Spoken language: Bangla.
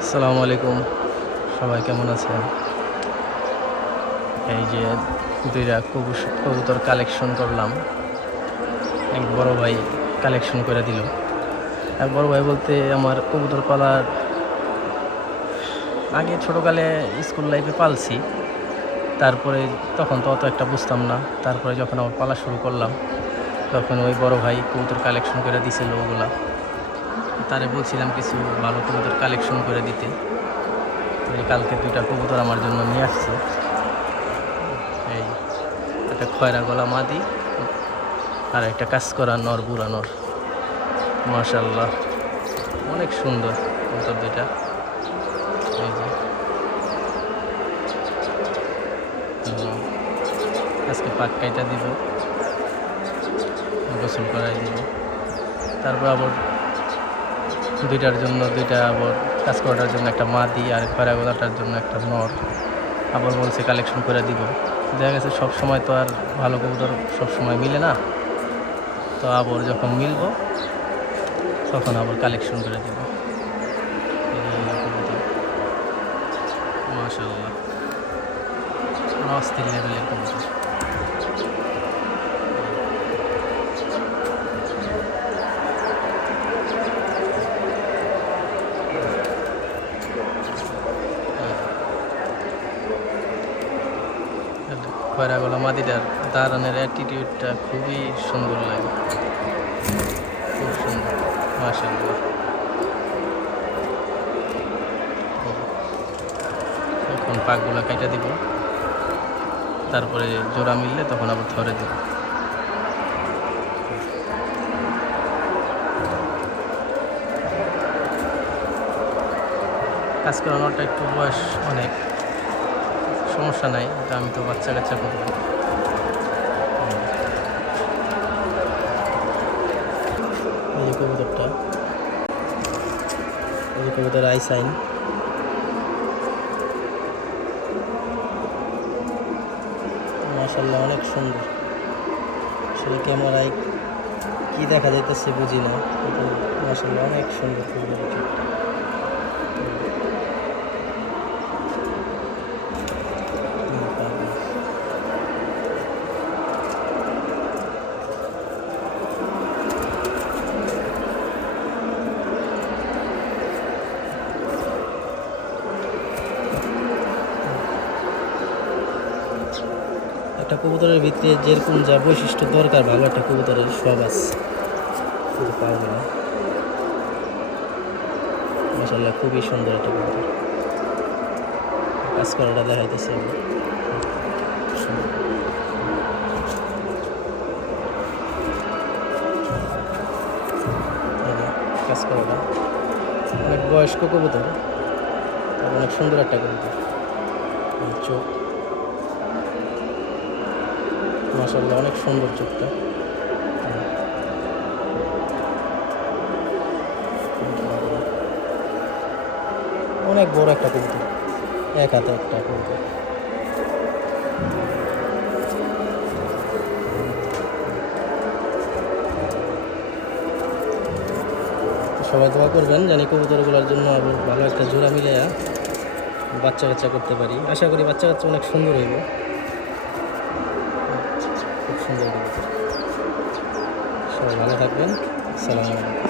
আসসালামু আলাইকুম, সবাই কেমন আছেন? এই যে দুইটা কবুতর কালেকশন করলাম। এক বড় ভাই কালেকশন করে দিল। এক বড় ভাই বলতে আমার কবুতর পালার আগে ছোটোকালে স্কুল লাইফে পালছি, তারপরে তখন তো অত একটা বুঝতাম না। তারপরে যখন আমার পালা শুরু করলাম তখন ওই বড় ভাই কবুতর কালেকশন করে দিছিল ওগুলা। তারে বলছিলাম কিছু ভালো কবুতর কালেকশন করে দিতে। এই কালকে দুইটা কবুতর আমার জন্য নিয়ে আসছে। এই একটা খয়রা গলা মাদি আর একটা কাজ করা নর, বুড়া নর। মাশাআল্লাহ, অনেক সুন্দর কবুতর দুইটা। এই যে আজকে পাক কাইটা দিব, গোসল করাই দিব। তারপর আবার দুইটার জন্য দুইটা, আবার কাজ করাটার জন্য একটা মাদি আর খয়রা গলাটার জন্য একটা নর আবার বলছে কালেকশন করে দিব। দেখা গেছে সব সময় তো আর ভালো কবুতর সব সময় মিলে না, তো আবার যখন মিলবো তখন আবার কালেকশন করে দিব। মাশাআল্লাহ, অস্থির লেভেলের কবুতর। খয়রা গলা মাদিটার দাঁড়ানোর অ্যাটিটিউডটা খুবই সুন্দর লাগে, খুব সুন্দর। মাশাআল্লাহ, এখন পাকগুলা কাইটা দিব, তারপরে জোড়া মিললে তখন আবার ধরে দিব। কাজ করানোটা একটু বয়স অনেক, সমস্যা নাই, এটা আমি তো বাচ্চা কাচ্চা করবো। এই যে কবুতরটা, এই যে কবুতর আই সাইন। মাশাআল্লাহ, অনেক সুন্দর। আসলে ক্যামেরায় কি দেখা যাইতেছে বুঝি না, কিন্তু মাশাআল্লাহ অনেক সুন্দর কবুতরটা। একটা কবুতরের ভিতরে যেরকম যা বৈশিষ্ট্য দরকার ভালো একটা কবুতরের সব আছে, শুধু পাওয়া যায় না। মাশাআল্লাহ, খুবই সুন্দর একটা কবুতর। কাজ করাটা দেখাইতেছে আমি। কাজ করাটা অনেক বয়স্ক কবুতর, অনেক সুন্দর একটা কবুতর। চোখ মাশাআল্লাহ, অনেক সুন্দর চোখটা। অনেক বড় একটা কবুতর, এক হাতে একটা কবুতর। সবাই দোয়া করবেন জানি কবুতরগুলোর জন্য আবার ভালো একটা জোড়া মিলে বাচ্চা কাচ্চা করতে পারি। আশা করি বাচ্চা কাচ্চা অনেক সুন্দর হইব, খুব সুন্দর কবুতর। সবাই ভালো থাকবেন। আসসালামু আলাইকুম।